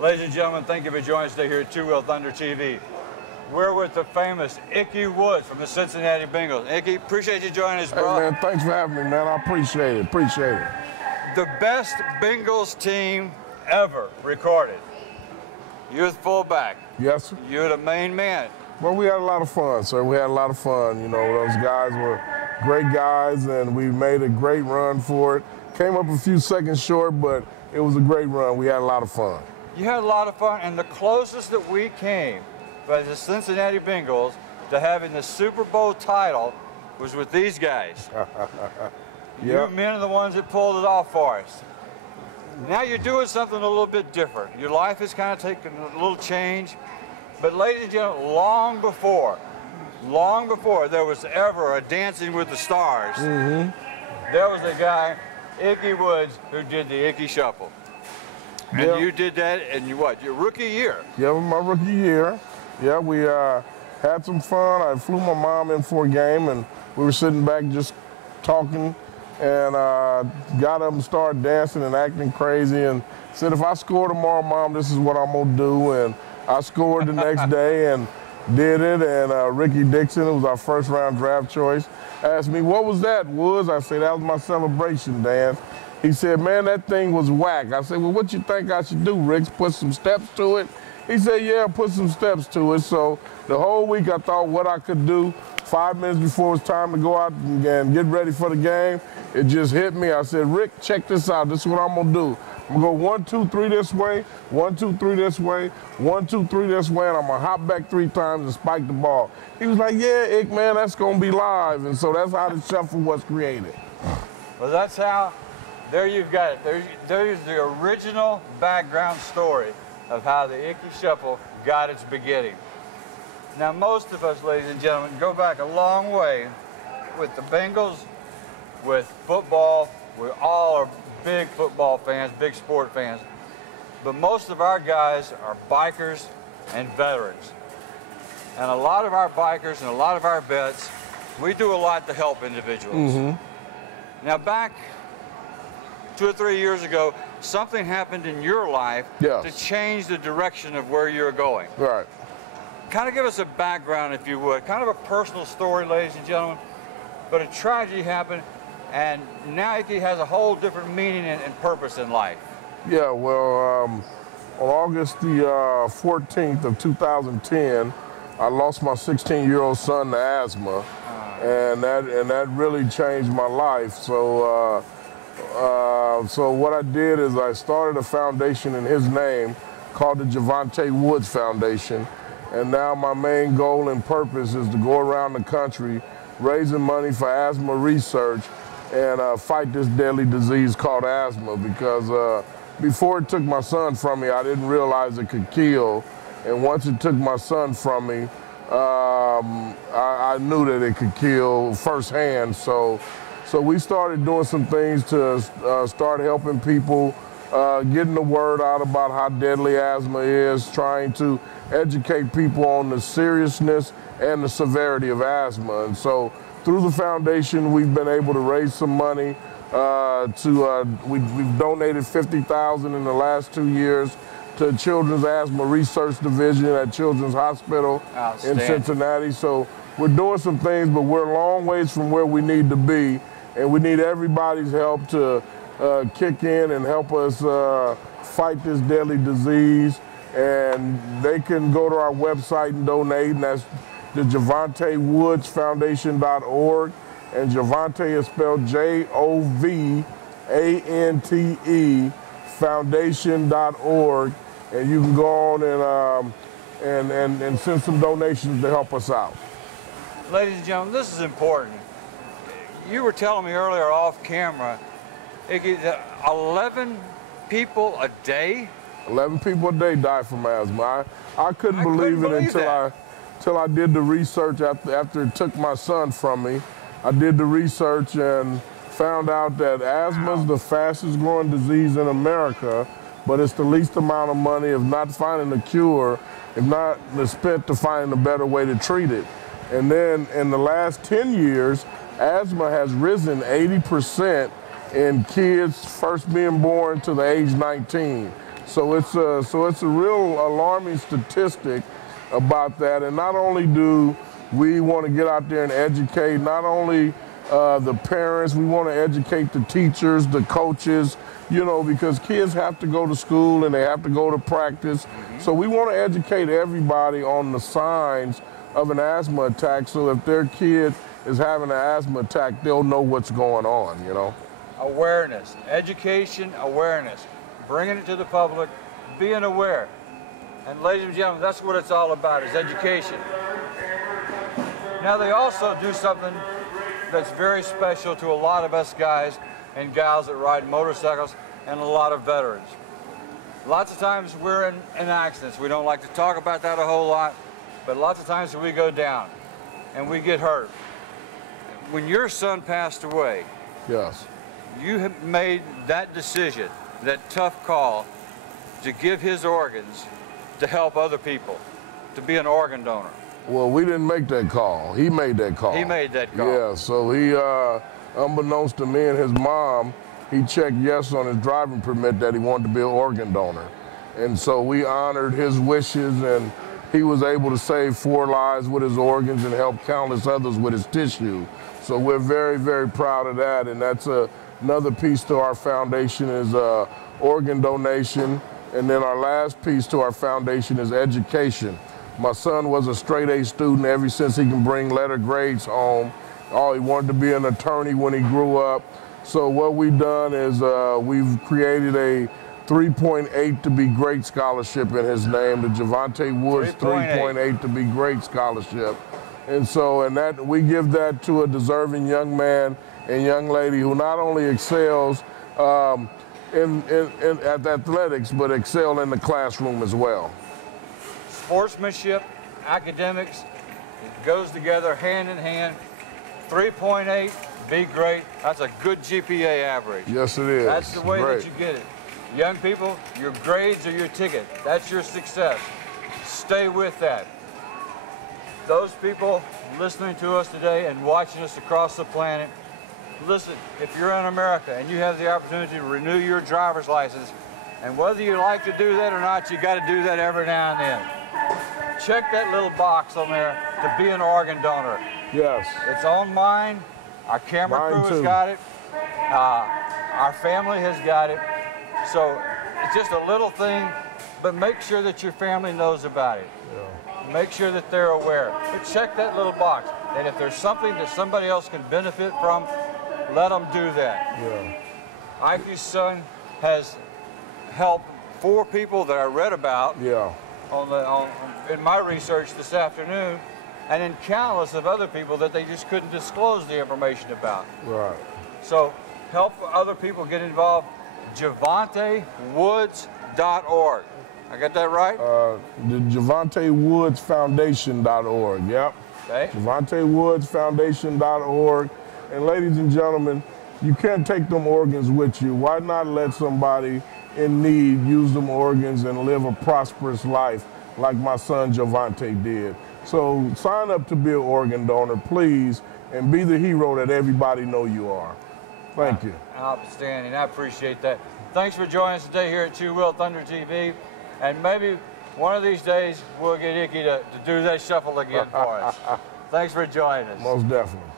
Ladies and gentlemen, thank you for joining us today here at Two Wheel Thunder TV. We're with the famous Ickey Woods from the Cincinnati Bengals. Ickey, appreciate you joining us, bro. Hey, man, thanks for having me, man. I appreciate it. The best Bengals team ever recorded. You're the fullback. Yes, sir. You're the main man. Well, we had a lot of fun, sir. We had a lot of fun. You know, those guys were great guys, and we made a great run for it. Came up a few seconds short, but it was a great run. We had a lot of fun. You had a lot of fun, and the closest that we came by the Cincinnati Bengals to having the Super Bowl title was with these guys. You men are the ones that pulled it off for us. Now you're doing something a little bit different. Your life has kind of taken a little change. But ladies and gentlemen, long before there was ever a Dancing with the Stars, there was a guy, Ickey Woods, who did the Ickey Shuffle. And you did that in your rookie year? Yeah, my rookie year. Yeah, we had some fun. I flew my mom in for a game, and we were sitting back just talking, and got up and started dancing and acting crazy, and said, if I score tomorrow, Mom, this is what I'm going to do. And I scored the next day and did it, and Ricky Dixon, who was our first-round draft choice, asked me, what was that, Woods? I said, that was my celebration dance. He said, man, that thing was whack. I said, well, what you think I should do, Riggs? Put some steps to it? He said, yeah, put some steps to it. So the whole week I thought what I could do. 5 minutes before it was time to go out and get ready for the game, it just hit me. I said, Rick, check this out. This is what I'm going to do. I'm going to go 1, 2, 3 this way, 1, 2, 3 this way, 1, 2, 3 this way, and I'm going to hop back 3 times and spike the ball. He was like, yeah, Ick, man, that's going to be live. And so that's how the shuffle was created. Well, that's how, there you've got it. There's the original background story of how the Ickey Shuffle got its beginning. Now, most of us, ladies and gentlemen, go back a long way with the Bengals, with football. We all are big football fans, big sport fans. But most of our guys are bikers and veterans. And a lot of our bikers and a lot of our vets, we do a lot to help individuals. Now, back 2 or 3 years ago, something happened in your life to change the direction of where you're going. Right. Kind of give us a background, if you would, kind of a personal story, ladies and gentlemen, but a tragedy happened, and now Ickey has a whole different meaning and purpose in life. Yeah, well, on August the 14th of 2010, I lost my 16-year-old son to asthma, and that really changed my life. So, so what I did is I started a foundation in his name called the Javante Woods Foundation. And now my main goal and purpose is to go around the country raising money for asthma research and fight this deadly disease called asthma, because before it took my son from me, I didn't realize it could kill. And once it took my son from me, I knew that it could kill firsthand. So we started doing some things to start helping people, getting the word out about how deadly asthma is, trying to educate people on the seriousness and the severity of asthma. And so through the foundation, we've been able to raise some money. We've donated $50,000 in the last 2 years to Children's Asthma Research Division at Children's Hospital in Cincinnati. So we're doing some things, but we're a long ways from where we need to be. And we need everybody's help to kick in and help us fight this deadly disease. And they can go to our website and donate, and that's the JavanteWoodsFoundation.org. And Javante is spelled Jovante Foundation.org. And you can go on and send some donations to help us out. Ladies and gentlemen, this is important. You were telling me earlier off camera, Ickey, that 11 people a day? 11 people a day die from asthma. I couldn't believe it until I did the research after it took my son from me. I did the research and found out that asthma is the fastest growing disease in America, but it's the least amount of money, if not finding a cure, if not spent to find a better way to treat it. And then in the last 10 years, asthma has risen 80% in kids first being born to the age 19. So it's a real alarming statistic about that. And not only do we want to get out there and educate, not only the parents, we want to educate the teachers, the coaches, you know, because kids have to go to school and they have to go to practice. So we want to educate everybody on the signs of an asthma attack, so if their kid is having an asthma attack, they'll know what's going on, you know. Awareness, education, awareness, bringing it to the public, being aware. And ladies and gentlemen, that's what it's all about, is education. Now they also do something that's very special to a lot of us guys and gals that ride motorcycles and a lot of veterans. Lots of times we're in accidents. We don't like to talk about that a whole lot, but lots of times we go down and we get hurt. When your son passed away, yes, you have made that decision, that tough call to give his organs to help other people, to be an organ donor. Well, we didn't make that call. He made that call. He made that call. Yeah, so he, unbeknownst to me and his mom, he checked yes on his driving permit that he wanted to be an organ donor. And so we honored his wishes, and he was able to save 4 lives with his organs and help countless others with his tissue. So we're very, very proud of that. And that's another piece to our foundation is organ donation. And then our last piece to our foundation is education. My son was a straight A student ever since he can bring letter grades home. Oh, he wanted to be an attorney when he grew up. So what we've done is we've created a 3.8 to be great scholarship in his name, the Javante Woods 3.8 to be great scholarship. And so, that we give that to a deserving young man and young lady who not only excels at athletics, but excel in the classroom as well. Sportsmanship, academics, it goes together hand in hand. 3.8, be great. That's a good GPA average. Yes, it is. That's the way that you get it. Young people, your grades are your ticket. That's your success. Stay with that. Those people listening to us today and watching us across the planet, listen, if you're in America and you have the opportunity to renew your driver's license, and whether you like to do that or not, you got to do that every now and then. Check that little box on there to be an organ donor. Yes. It's on mine. Our camera crew has got it. Our family has got it. So it's just a little thing, but make sure that your family knows about it. Yeah. Make sure that they're aware. But check that little box. And if there's something that somebody else can benefit from, let them do that. Yeah. Ickey's son has helped 4 people that I read about. Yeah. In my research this afternoon, and then countless of other people that they just couldn't disclose the information about. Right. So help other people get involved. JavanteWoods.org. I got that right? The JavanteWoodsFoundation.org. Yep. Okay. JavanteWoodsFoundation.org. And ladies and gentlemen, you can't take them organs with you. Why not let somebody in need use them organs and live a prosperous life like my son Javante did? So sign up to be an organ donor, please, and be the hero that everybody know you are. Thank you. Outstanding. I appreciate that. Thanks for joining us today here at Two Wheel Thunder TV. And maybe one of these days we'll get Ickey to do that shuffle again for us. Thanks for joining us. Most definitely.